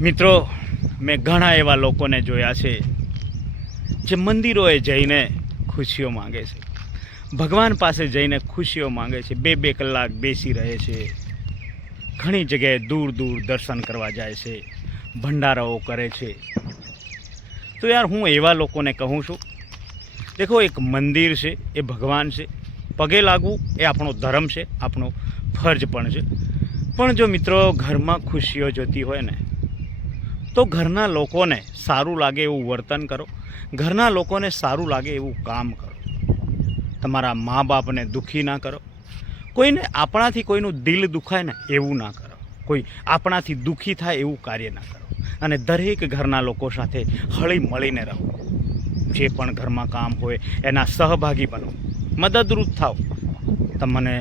મિત્રો, મેં ઘણા એવા લોકોને જોયા છે જે મંદિરોએ જઈને ખુશીઓ માંગે છે, ભગવાન પાસે જઈને ખુશીઓ માંગે છે, 2-2 કલાક બેસી રહે છે, ઘણી જગ્યાએ દૂર દૂર દર્શન કરવા જાય છે, ભંડારાઓ કરે છે. તો યાર, હું એવા લોકોને કહું છું, દેખો, એક મંદિર છે, એ ભગવાન છે, પગે લાગવું એ આપણો ધર્મ છે, આપણો ફરજ પણ છે. પણ જો મિત્રો ઘરમાં ખુશીઓ જોતી હોય ને, તો ઘરના લોકોને સારું લાગે એવું વર્તન કરો, ઘરના લોકોને સારું લાગે એવું કામ કરો. તમારા મા બાપને દુઃખી ના કરો, કોઈને આપણાથી કોઈનું દિલ દુખાય ને એવું ના કરો, કોઈ આપણાથી દુઃખી થાય એવું કાર્ય ના કરો. અને દરેક ઘરના લોકો સાથે હળી મળીને રહો. જે પણ ઘરમાં કામ હોય એના સહભાગી બનો, મદદરૂપ થાવ. તમને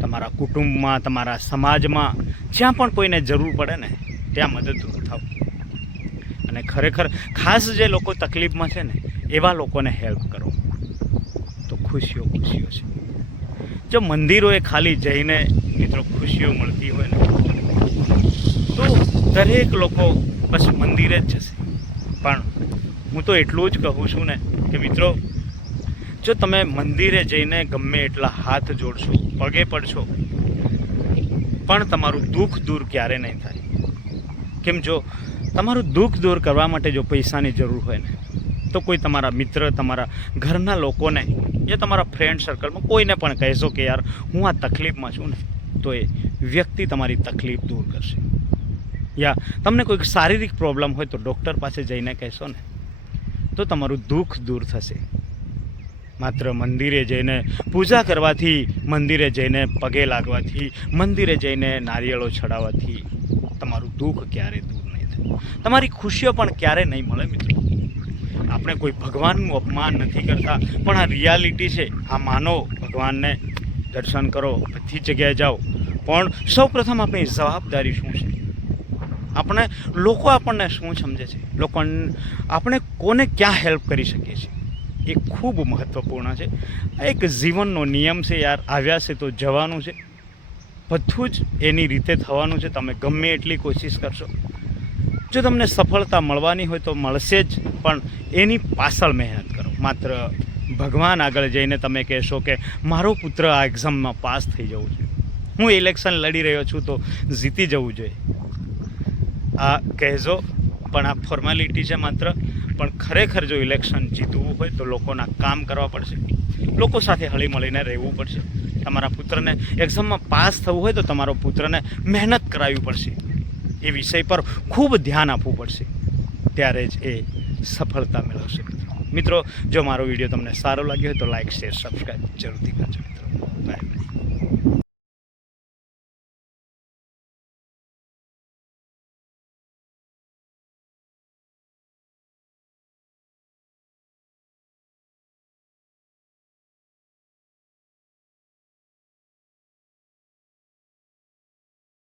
તમારા કુટુંબમાં, તમારા સમાજમાં જ્યાં પણ કોઈને જરૂર પડે ને ત્યાં મદદરૂપ થાવ. અને ખરેખર ખાસ જે લોકો તકલીફમાં છે ને એવા લોકોને હેલ્પ કરો, તો ખુશીઓ ખુશીઓ છે. જો મંદિરોએ ખાલી જઈને મિત્રો ખુશીઓ મળતી હોય ને, તો દરેક લોકો બસ મંદિરે જ જશે. પણ હું તો એટલું જ કહું છું ને કે મિત્રો, જો તમે મંદિરે જઈને ગમે એટલા હાથ જોડશો, પગે પડશો, પણ તમારું દુઃખ દૂર ક્યારે નહીં થાય. કેમ, જો તમારું દુઃખ દૂર કરવા માટે જો પૈસાની જરૂર હોય ને, તો કોઈ તમારા મિત્ર, તમારા ઘરના લોકોને યા તમારા ફ્રેન્ડ સર્કલમાં કોઈને પણ કહેશો કે યાર હું આ તકલીફમાં છું ને, તો એ વ્યક્તિ તમારી તકલીફ દૂર કરશે. યા તમને કોઈક શારીરિક પ્રોબ્લેમ હોય તો ડૉક્ટર પાસે જઈને કહેશો ને, તો તમારું દુઃખ દૂર થશે. માત્ર મંદિરે જઈને પૂજા કરવાથી, મંદિરે જઈને પગે લાગવાથી, મંદિરે જઈને નારિયેળો ચડાવવાથી તમારું દુઃખ ક્યારે દૂર નહીં થાય, તમારી ખુશીઓ પણ ક્યારે નહીં મળે. મિત્રો, આપણે કોઈ ભગવાનનું અપમાન નથી કરતા, પણ આ રિયાલિટી છે. આ માનો, ભગવાનને દર્શન કરો, બધી જગ્યાએ જાઓ, પણ સૌપ્રથમ આપણી જવાબદારી શું છે? આપણને શું સમજે છે? આપણે કોને ક્યાં હેલ્પ કરી શકીએ છીએ, એ ખૂબ મહત્ત્વપૂર્ણ છે. આ એક જીવનનો નિયમ છે યાર. આવ્યા છે તો જવાનું છે, બધું જ એની રીતે થવાનું છે. તમે ગમે એટલી કોશિશ કરશો, જો તમને સફળતા મળવાની હોય તો મળશે જ, પણ એની પાછળ મહેનત કરો. માત્ર ભગવાન આગળ જઈને તમે કહેશો કે મારો પુત્ર આ એક્ઝામમાં પાસ થઈ જવું છે, હું ઇલેક્શન લડી રહ્યો છું તો જીતી જવું જોઈએ, આ કહેજો, પણ આ ફોર્માલિટી છે માત્ર. પણ ખરેખર જો ઇલેક્શન જીતવું હોય તો લોકોના કામ કરવા પડશે, લોકો સાથે હળી મળીને રહેવું પડશે. તમારા પુત્રને એક્ઝામમાં પાસ થવું હોય તો તમારો પુત્રને મહેનત કરાવવી પડશે, એ વિષય પર ખૂબ ધ્યાન આપવું પડશે, ત્યારે જ એ સફળતા મેળવશે. મિત્રો, જો મારો વિડીયો તમને સારો લાગ્યો હોય તો લાઇક, શેર, સબસ્ક્રાઈબ જરૂરથી કરજો. મિત્રો, બાય બાય.